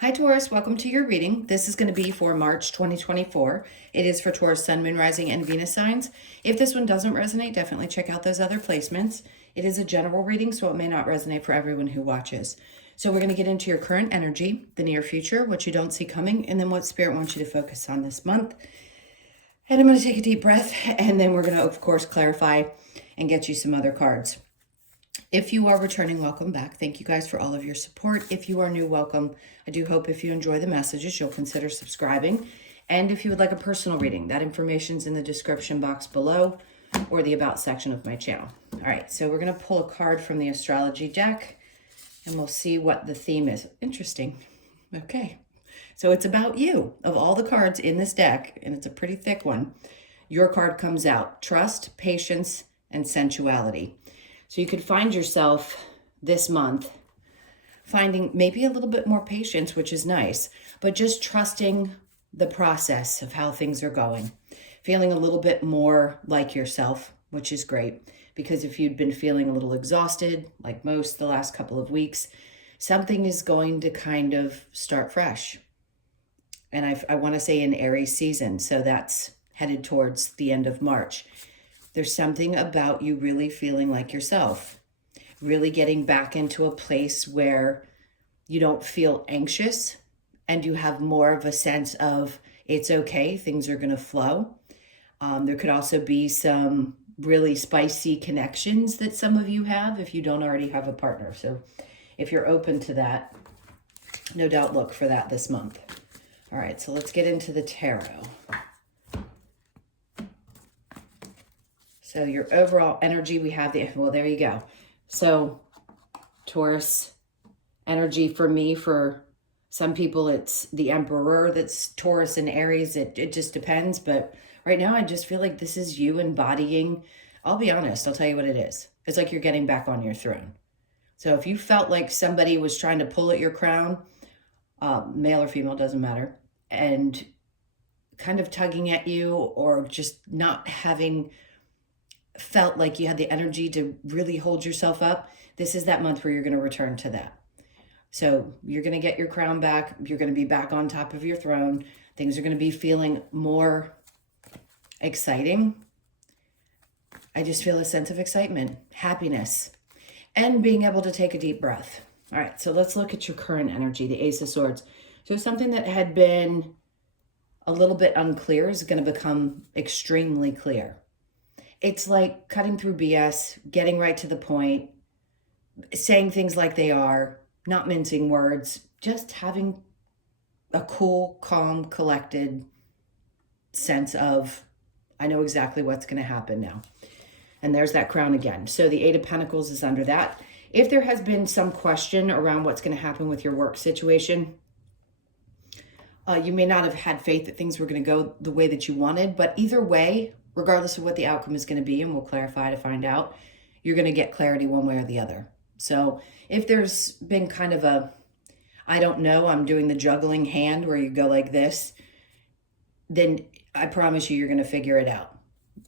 Hi Taurus, welcome to your reading. This is going to be for March 2024. It is for Taurus, Sun, Moon, Rising, and Venus signs. If this one doesn't resonate, definitely check out those other placements. It is a general reading, so it may not resonate for everyone who watches. So we're going to get into your current energy, the near future, what you don't see coming, and then what Spirit wants you to focus on this month. And I'm going to take a deep breath, and then we're going to, of course, clarify and get you some other cards. If you are returning, welcome back. Thank you guys for all of your support. If you are new, welcome. I do hope if you enjoy the messages, you'll consider subscribing. And if you would like a personal reading, that information's in the description box below or the About section of my channel. All right, so we're going to pull a card from the astrology deck and we'll see what the theme is. Interesting. Okay, so it's about you. Of all the cards in this deck, and it's a pretty thick one, your card comes out: trust, patience, and sensuality. So you could find yourself this month finding maybe a little bit more patience, which is nice, but just trusting the process of how things are going. Feeling a little bit more like yourself, which is great, because if you'd been feeling a little exhausted, like most the last couple of weeks, something is going to kind of start fresh. And I want to say in Aries season, so that's headed towards the end of March. There's something about you really feeling like yourself, really getting back into a place where you don't feel anxious and you have more of a sense of it's okay, things are going to flow. There could also be some really spicy connections that some of you have if you don't already have a partner. So if you're open to that, no doubt look for that this month. All right, so let's get into the tarot. So your overall energy, we have well, there you go. So Taurus energy for me, for some people, it's the Emperor that's Taurus and Aries. It just depends. But right now, I just feel like this is you embodying. I'll be honest. I'll tell you what it is. It's like you're getting back on your throne. So if you felt like somebody was trying to pull at your crown, male or female, doesn't matter, and kind of tugging at you, or just not having felt like you had the energy to really hold yourself up, this is that month where you're going to return to that. So you're going to get your crown back. You're going to be back on top of your throne. Things are going to be feeling more exciting. I just feel a sense of excitement, happiness, and being able to take a deep breath. All right, so let's look at your current energy, the Ace of Swords. So something that had been a little bit unclear is going to become extremely clear. It's like cutting through BS, getting right to the point, saying things like they are, not mincing words, just having a cool, calm, collected sense of, I know exactly what's going to happen now. And there's that crown again. So the Eight of Pentacles is under that. If there has been some question around what's going to happen with your work situation, you may not have had faith that things were going to go the way that you wanted, but either way, regardless of what the outcome is going to be, and we'll clarify to find out, you're going to get clarity one way or the other. So if there's been kind of a, I don't know, I'm doing the juggling hand where you go like this, then I promise you're going to figure it out.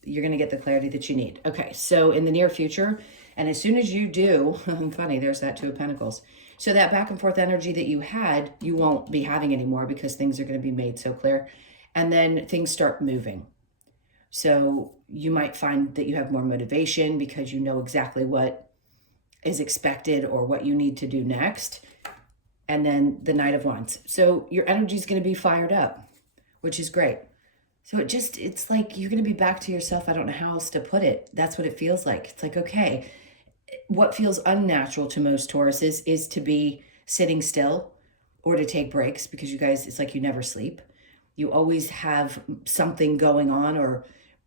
You're going to get the clarity that you need. Okay, so in the near future, and as soon as you do, funny, there's that Two of Pentacles. So that back and forth energy that you had, you won't be having anymore because things are going to be made so clear. And then things start moving. So you might find that you have more motivation because you know exactly what is expected or what you need to do next. And then the Knight of Wands. So your energy is going to be fired up, which is great. So it's like you're going to be back to yourself. I don't know how else to put it. That's what it feels like. It's like, okay, what feels unnatural to most Tauruses is to be sitting still or to take breaks, because you guys, it's like you never sleep. You always have something going on, or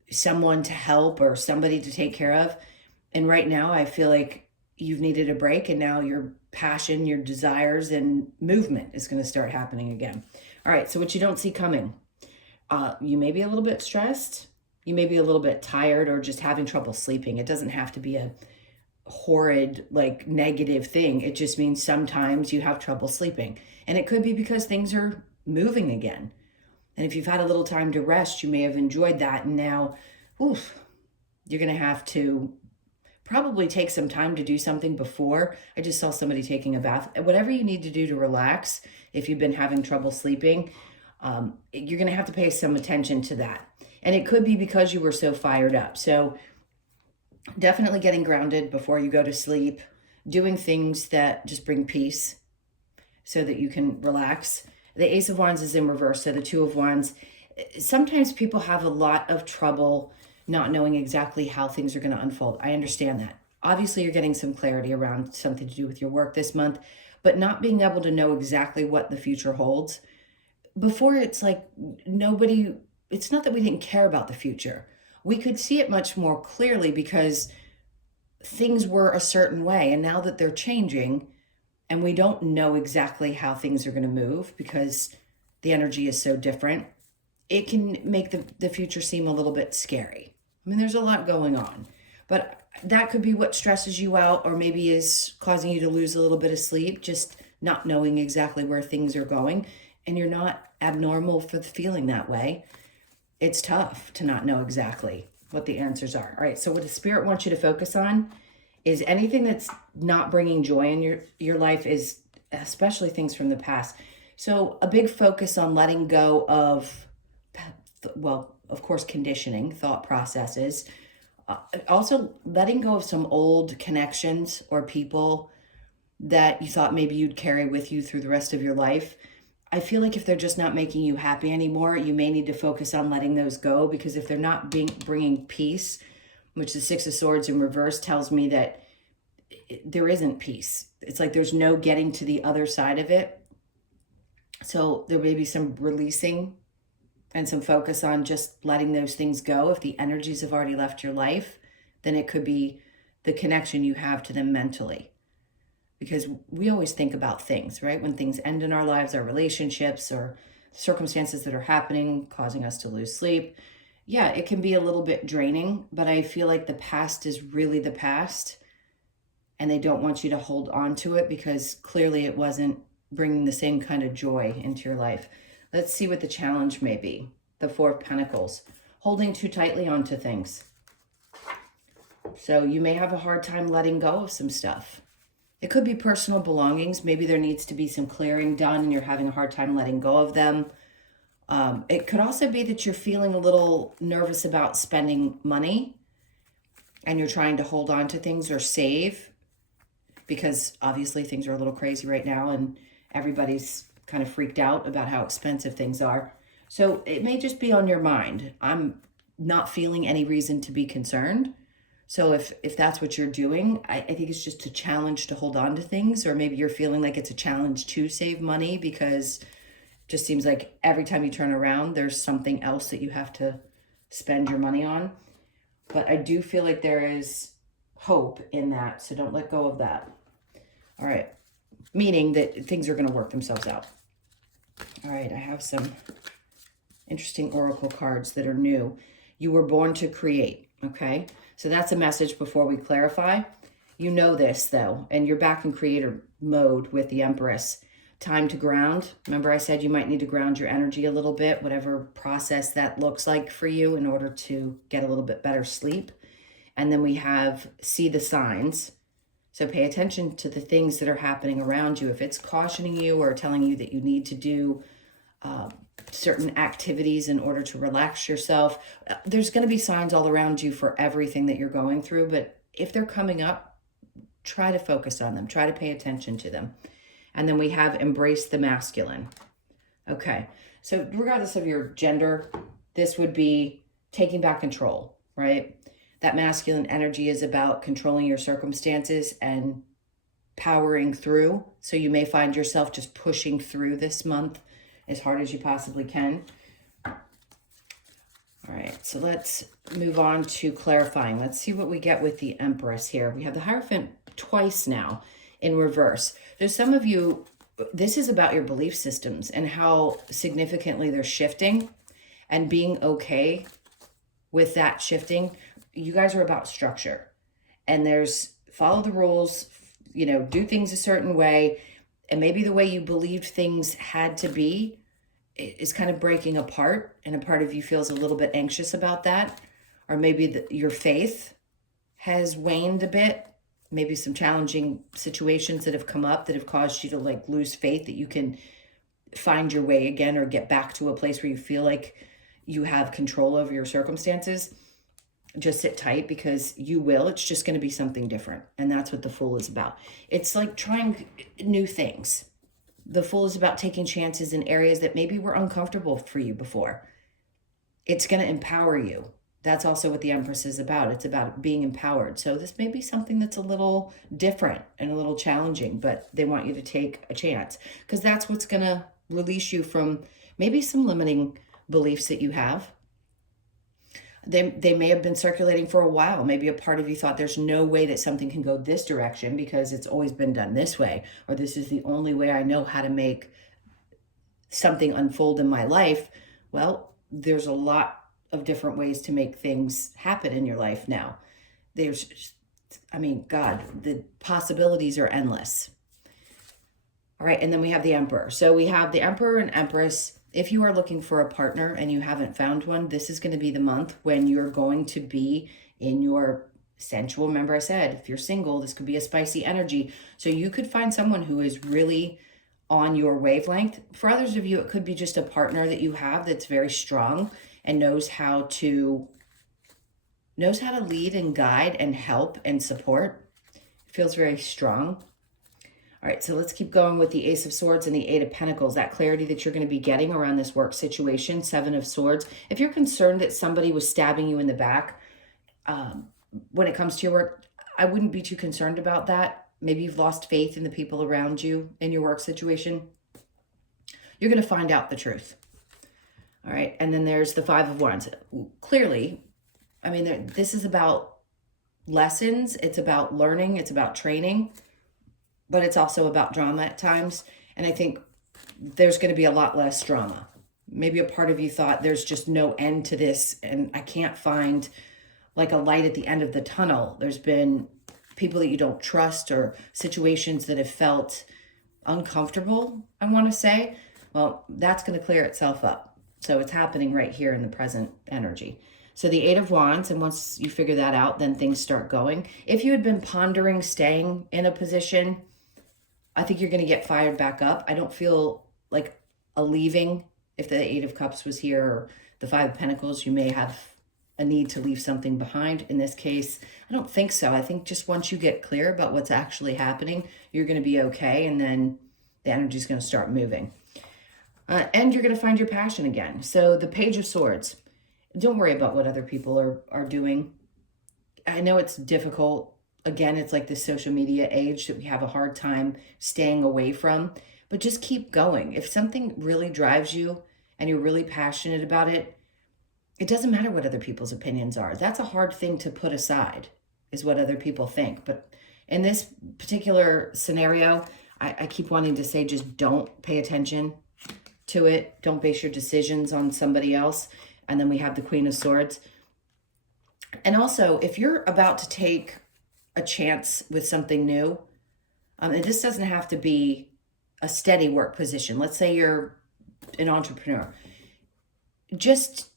someone to help, or somebody to take care of. And right now I feel like you've needed a break, and now your passion, your desires, and movement is going to start happening again. All right, so what you don't see coming, you may be a little bit stressed, you may be a little bit tired, or just having trouble sleeping. It doesn't have to be a horrid, like, negative thing. It just means sometimes you have trouble sleeping, and it could be because things are moving again. And if you've had a little time to rest, you may have enjoyed that. And now, you're going to have to Probably take some time to do something before. I just saw somebody taking a bath. Whatever you need to do to relax, if you've been having trouble sleeping, you're going to have to pay some attention to that. And it could be because you were so fired up. So definitely getting grounded before you go to sleep, doing things that just bring peace so that you can relax. The Ace of Wands is in reverse, so the Two of Wands. Sometimes people have a lot of trouble not knowing exactly how things are going to unfold. I understand that. Obviously, you're getting some clarity around something to do with your work this month, but not being able to know exactly what the future holds. Before, it's like nobody, it's not that we didn't care about the future. We could see it much more clearly because things were a certain way. And now that they're changing and we don't know exactly how things are going to move because the energy is so different, it can make the future seem a little bit scary. I mean, there's a lot going on, but that could be what stresses you out or maybe is causing you to lose a little bit of sleep, just not knowing exactly where things are going. And you're not abnormal for feeling that way. It's tough to not know exactly what the answers are. All right, so what the Spirit wants you to focus on is anything that's not bringing joy in your life, is especially things from the past. So a big focus on letting go of, well, of course, conditioning, thought processes. Also letting go of some old connections or people that you thought maybe you'd carry with you through the rest of your life. I feel like if they're just not making you happy anymore, you may need to focus on letting those go, because if they're not bringing peace, which the Six of Swords in reverse tells me that there isn't peace. It's like there's no getting to the other side of it. So there may be some releasing and some focus on just letting those things go. If the energies have already left your life, then it could be the connection you have to them mentally. Because we always think about things, right? When things end in our lives, our relationships or circumstances that are happening, causing us to lose sleep. Yeah, it can be a little bit draining, but I feel like the past is really the past. And they don't want you to hold on to it because clearly it wasn't bringing the same kind of joy into your life. Let's see what the challenge may be. The Four of Pentacles, holding too tightly onto things. So you may have a hard time letting go of some stuff. It could be personal belongings. Maybe there needs to be some clearing done and you're having a hard time letting go of them. It could also be that you're feeling a little nervous about spending money and you're trying to hold on to things or save, because obviously things are a little crazy right now and everybody's kind of freaked out about how expensive things are. So it may just be on your mind. I'm not feeling any reason to be concerned. So if that's what you're doing, I think it's just a challenge to hold on to things, or maybe you're feeling like it's a challenge to save money because it just seems like every time you turn around, there's something else that you have to spend your money on. But I do feel like there is hope in that, so don't let go of that. All right, meaning that things are going to work themselves out. All right, I have some interesting oracle cards that are new. You were born to create, okay? So that's a message before we clarify. You know this, though, and you're back in creator mode with the Empress. Time to ground. Remember I said you might need to ground your energy a little bit, whatever process that looks like for you, in order to get a little bit better sleep. And then we have see the signs. So pay attention to the things that are happening around you. If it's cautioning you or telling you that you need to do certain activities in order to relax yourself, there's going to be signs all around you for everything that you're going through. But if they're coming up, try to focus on them. Try to pay attention to them. And then we have embrace the masculine. Okay, so regardless of your gender, this would be taking back control, right? That masculine energy is about controlling your circumstances and powering through. So you may find yourself just pushing through this month as hard as you possibly can. All right, so let's move on to clarifying. Let's see what we get with the Empress here. We have the Hierophant twice now in reverse. There's some of you, this is about your belief systems and how significantly they're shifting, and being okay with that shifting. You guys are about structure, and there's follow the rules, you know, do things a certain way. And maybe the way you believed things had to be is kind of breaking apart, and a part of you feels a little bit anxious about that. Or maybe your faith has waned a bit. Maybe some challenging situations that have come up that have caused you to like lose faith that you can find your way again or get back to a place where you feel like you have control over your circumstances. Just sit tight because you will. It's just going to be something different. And that's what the Fool is about. It's like trying new things. The Fool is about taking chances in areas that maybe were uncomfortable for you before. It's going to empower you. That's also what the Empress is about. It's about being empowered. So this may be something that's a little different and a little challenging, but they want you to take a chance because that's what's going to release you from maybe some limiting beliefs that you have. They may have been circulating for a while. Maybe a part of you thought there's no way that something can go this direction because it's always been done this way, or this is the only way I know how to make something unfold in my life. Well, there's a lot of different ways to make things happen in your life now. God, the possibilities are endless. All right, and then we have the Emperor. So we have the Emperor and Empress. If you are looking for a partner and you haven't found one, this is going to be the month when you're going to be in your sensual. Remember I said, if you're single, this could be a spicy energy. So you could find someone who is really on your wavelength. For others of you, it could be just a partner that you have that's very strong and knows how to lead and guide and help and support. It feels very strong. All right, so let's keep going with the Ace of Swords and the Eight of Pentacles, that clarity that you're going to be getting around this work situation. Seven of Swords. If you're concerned that somebody was stabbing you in the back when it comes to your work, I wouldn't be too concerned about that. Maybe you've lost faith in the people around you in your work situation. You're going to find out the truth. All right, and then there's the Five of Wands. Clearly, this is about lessons. It's about learning. It's about training. But it's also about drama at times. And I think there's going to be a lot less drama. Maybe a part of you thought there's just no end to this and I can't find like a light at the end of the tunnel. There's been people that you don't trust or situations that have felt uncomfortable, I want to say. Well, that's going to clear itself up. So it's happening right here in the present energy. So the Eight of Wands, and once you figure that out, then things start going. If you had been pondering staying in a position, I think you're going to get fired back up. I don't feel like a leaving. If the Eight of Cups was here or the Five of Pentacles, you may have a need to leave something behind. In this case, I don't think so. I think just once you get clear about what's actually happening, you're going to be okay. And then the energy is going to start moving. And you're going to find your passion again. So the Page of Swords. Don't worry about what other people are doing. I know it's difficult. Again, it's like the social media age that we have a hard time staying away from, but just keep going. If something really drives you and you're really passionate about it, it doesn't matter what other people's opinions are. That's a hard thing to put aside, is what other people think. But in this particular scenario, I keep wanting to say, just don't pay attention to it. Don't base your decisions on somebody else. And then we have the Queen of Swords. And also, if you're about to take a chance with something new, and this doesn't have to be a steady work position. Let's say you're an entrepreneur. Just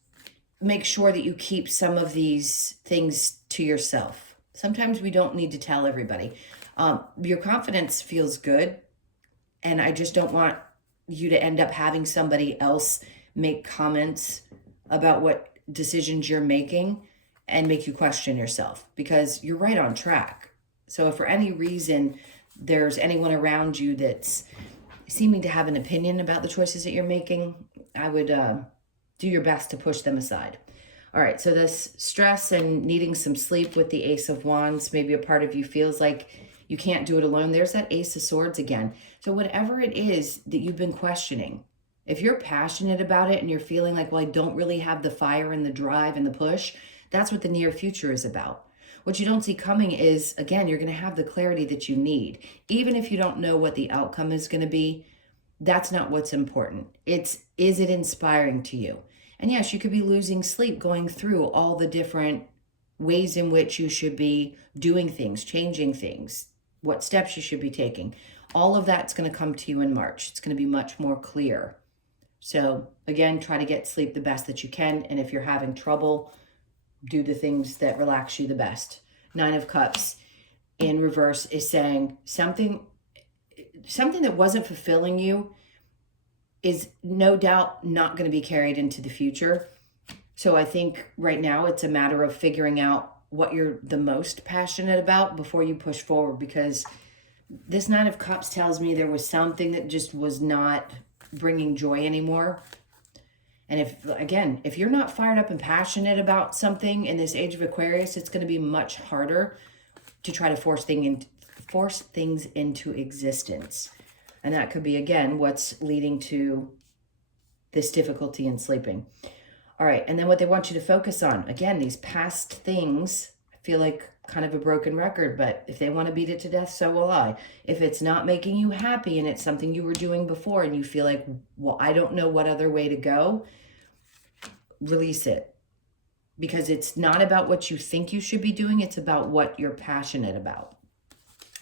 make sure that you keep some of these things to yourself. Sometimes we don't need to tell everybody. Your confidence feels good, and I just don't want you to end up having somebody else make comments about what decisions you're making and make you question yourself, because you're right on track. So if for any reason there's anyone around you that's seeming to have an opinion about the choices that you're making, I would do your best to push them aside. All right, so this stress and needing some sleep with the Ace of Wands, maybe a part of you feels like you can't do it alone. There's that Ace of Swords again. So whatever it is that you've been questioning, if you're passionate about it and you're feeling like, well, I don't really have the fire and the drive and the push, that's what the near future is about. What you don't see coming is, again, you're going to have the clarity that you need. Even if you don't know what the outcome is going to be, that's not what's important. Is it inspiring to you? And yes, you could be losing sleep going through all the different ways in which you should be doing things, changing things, what steps you should be taking. All of that's going to come to you in March. It's going to be much more clear. So again, try to get sleep the best that you can. And if you're having trouble, do the things that relax you the best. Nine of Cups in reverse is saying something that wasn't fulfilling you is no doubt not going to be carried into the future. So I think right now it's a matter of figuring out what you're the most passionate about before you push forward, because this Nine of Cups tells me there was something that just was not bringing joy anymore. And if you're not fired up and passionate about something in this age of Aquarius, it's going to be much harder to try to force things into existence. And that could be, again, what's leading to this difficulty in sleeping. All right, and then what they want you to focus on, again, these past things, I feel like kind of a broken record, but if they want to beat it to death, so will I. If it's not making you happy and it's something you were doing before and you feel like, well, I don't know what other way to go, release it. Because it's not about what you think you should be doing, it's about what you're passionate about.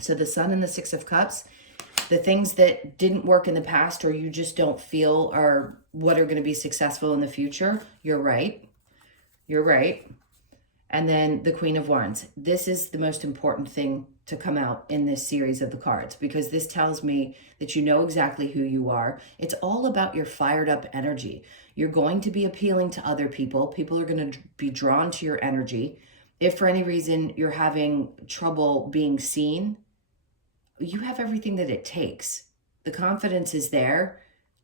So the Sun and the Six of Cups, the things that didn't work in the past or you just don't feel are what are going to be successful in the future, you're right. You're right. And then the Queen of Wands. This is the most important thing to come out in this series of the cards, because this tells me that you know exactly who you are. It's all about your fired up energy. You're going to be appealing to other people. People are going to be drawn to your energy. If for any reason you're having trouble being seen, you have everything that it takes. The confidence is there.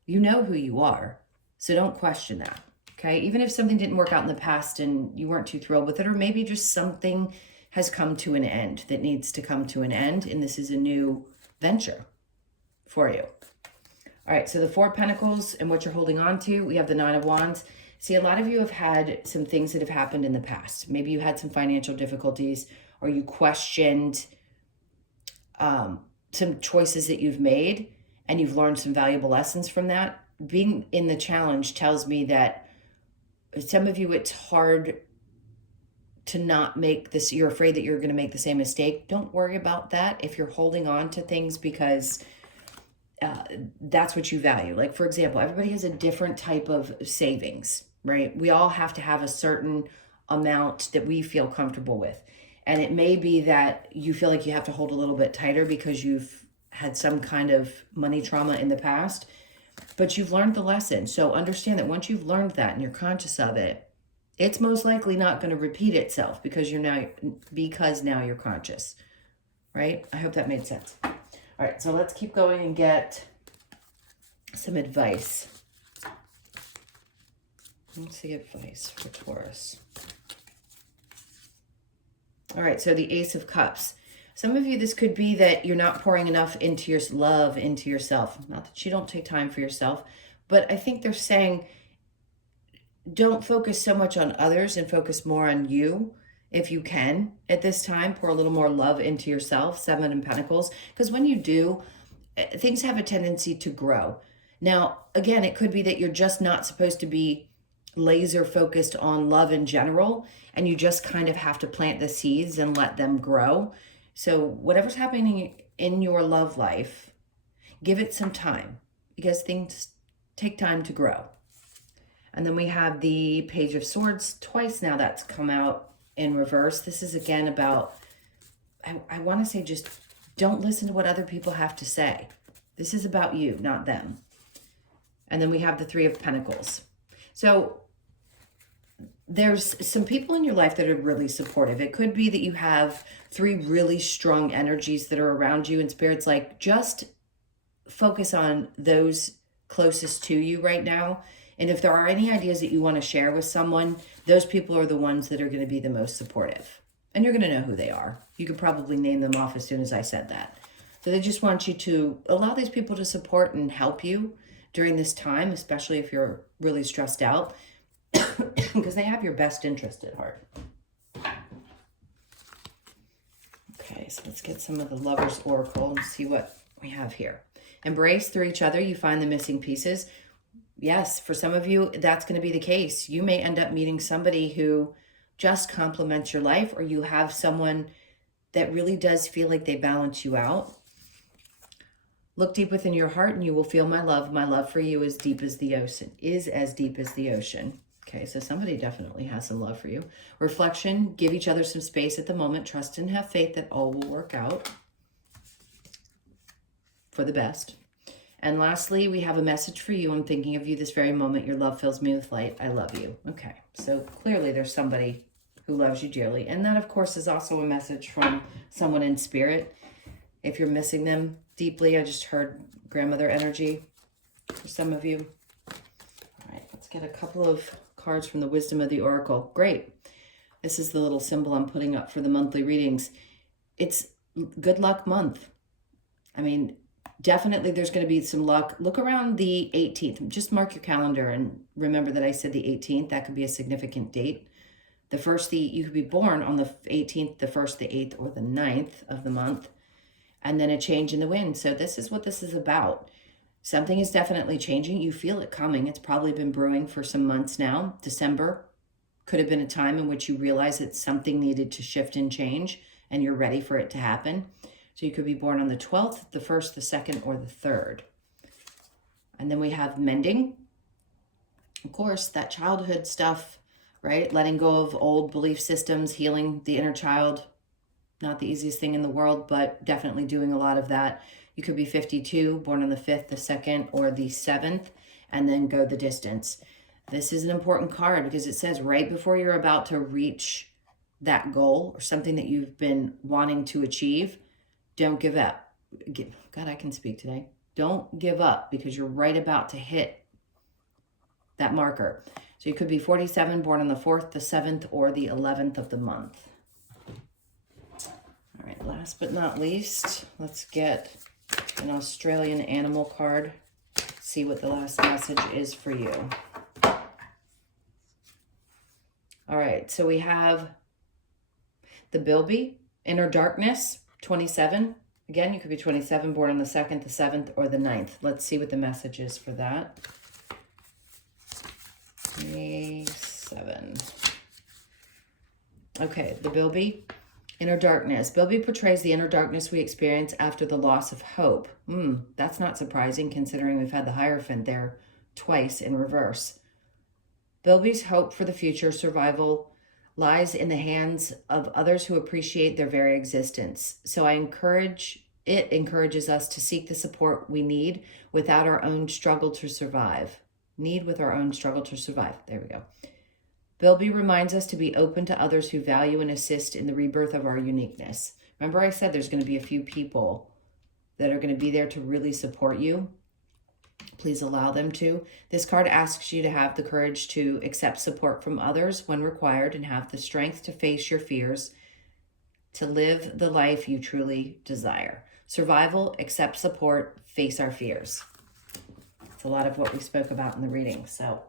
You know who you are. So don't question that. Okay. Even if something didn't work out in the past and you weren't too thrilled with it, or maybe just something has come to an end that needs to come to an end, and this is a new venture for you. All right. So the Four of Pentacles and what you're holding on to, we have the Nine of Wands. See, a lot of you have had some things that have happened in the past. Maybe you had some financial difficulties, or you questioned some choices that you've made, and you've learned some valuable lessons from that. Being in the challenge tells me that some of you, it's hard to not make this, you're afraid that you're going to make the same mistake. Don't worry about that if you're holding on to things, because that's what you value. Like, for example, everybody has a different type of savings, right? We all have to have a certain amount that we feel comfortable with. And it may be that you feel like you have to hold a little bit tighter because you've had some kind of money trauma in the past, but you've learned the lesson. So understand that once you've learned that and you're conscious of it, it's most likely not going to repeat itself because now you're conscious, right? I hope that made sense. All right, so let's keep going and get some advice. Let's see advice for Taurus. All right, so the Ace of Cups. Some of you, this could be that you're not pouring enough into your love, into yourself. Not that you don't take time for yourself, but I think they're saying don't focus so much on others and focus more on you. If you can, at this time, pour a little more love into yourself, Seven of Pentacles. Because when you do, things have a tendency to grow. Now, again, it could be that you're just not supposed to be laser focused on love in general, and you just kind of have to plant the seeds and let them grow. So whatever's happening in your love life, give it some time, because things take time to grow. And then we have the Page of Swords. Twice now that's come out in reverse. This is again about, I want to say, just don't listen to what other people have to say. This is about you, not them. And then we have the Three of Pentacles. So there's some people in your life that are really supportive. It could be that you have three really strong energies that are around you, and Spirit's like, just focus on those closest to you right now. And if there are any ideas that you want to share with someone, those people are the ones that are going to be the most supportive. And you're going to know who they are. You could probably name them off as soon as I said that. So they just want you to allow these people to support and help you during this time, especially if you're really stressed out, because they have your best interest at heart. Okay, so let's get some of the Lover's Oracle and see what we have here. Embrace through each other, you find the missing pieces. Yes, for some of you, that's going to be the case. You may end up meeting somebody who just complements your life, or you have someone that really does feel like they balance you out. Look deep within your heart and you will feel my love. My love for you is deep as the ocean, is as deep as the ocean. Okay, so somebody definitely has some love for you. Reflection, give each other some space at the moment. Trust and have faith that all will work out for the best. And lastly, we have a message for you. I'm thinking of you this very moment. Your love fills me with light. I love you. Okay, so clearly there's somebody who loves you dearly. And that, of course, is also a message from someone in spirit. If you're missing them deeply, I just heard grandmother energy for some of you. All right, let's get a couple of cards from the Wisdom of the Oracle. Great. This is the little symbol I'm putting up for the monthly readings. It's good luck month. I mean, definitely there's going to be some luck. Look around the 18th. Just mark your calendar and remember that I said the 18th. That could be a significant date. You could be born on the 18th, the 1st, the 8th, or the 9th of the month. And then a change in the wind. So this is what this is about. Something is definitely changing. You feel it coming. It's probably been brewing for some months now. December could have been a time in which you realize that something needed to shift and change, and you're ready for it to happen. So you could be born on the 12th, the 1st, the 2nd, or the 3rd. And then we have mending. Of course, that childhood stuff, right? Letting go of old belief systems, healing the inner child. Not the easiest thing in the world, but definitely doing a lot of that. You could be 52, born on the 5th, the 2nd, or the 7th, and then go the distance. This is an important card because it says right before you're about to reach that goal or something that you've been wanting to achieve, don't give up. God, I can speak today. Don't give up because you're right about to hit that marker. So you could be 47, born on the 4th, the 7th, or the 11th of the month. All right, last but not least, let's get an Australian animal card. See what the last message is for you. All right, so we have the Bilby, Inner Darkness, 27. Again, you could be 27, born on the 2nd, the 7th, or the 9th. Let's see what the message is for that. 27. Okay, the Bilby, Inner Darkness. Bilby portrays the inner darkness we experience after the loss of hope. That's not surprising considering we've had the Hierophant there twice in reverse. Bilby's hope for the future survival lies in the hands of others who appreciate their very existence. So it encourages us to seek the support we need without our own struggle to survive. There we go. Bilby reminds us to be open to others who value and assist in the rebirth of our uniqueness. Remember I said there's going to be a few people that are going to be there to really support you. Please allow them to. This card asks you to have the courage to accept support from others when required and have the strength to face your fears, to live the life you truly desire. Survival, accept support, face our fears. It's a lot of what we spoke about in the reading. So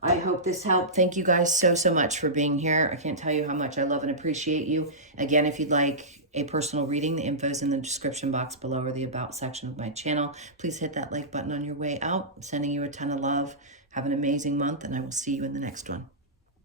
I hope this helped. Thank you guys so much for being here. I can't tell you how much I love and appreciate you. Again, if you'd like a personal reading, the info is in the description box below or the about section of my channel. Please hit that like button on your way out. I'm sending you a ton of love. Have an amazing month, and I will see you in the next one.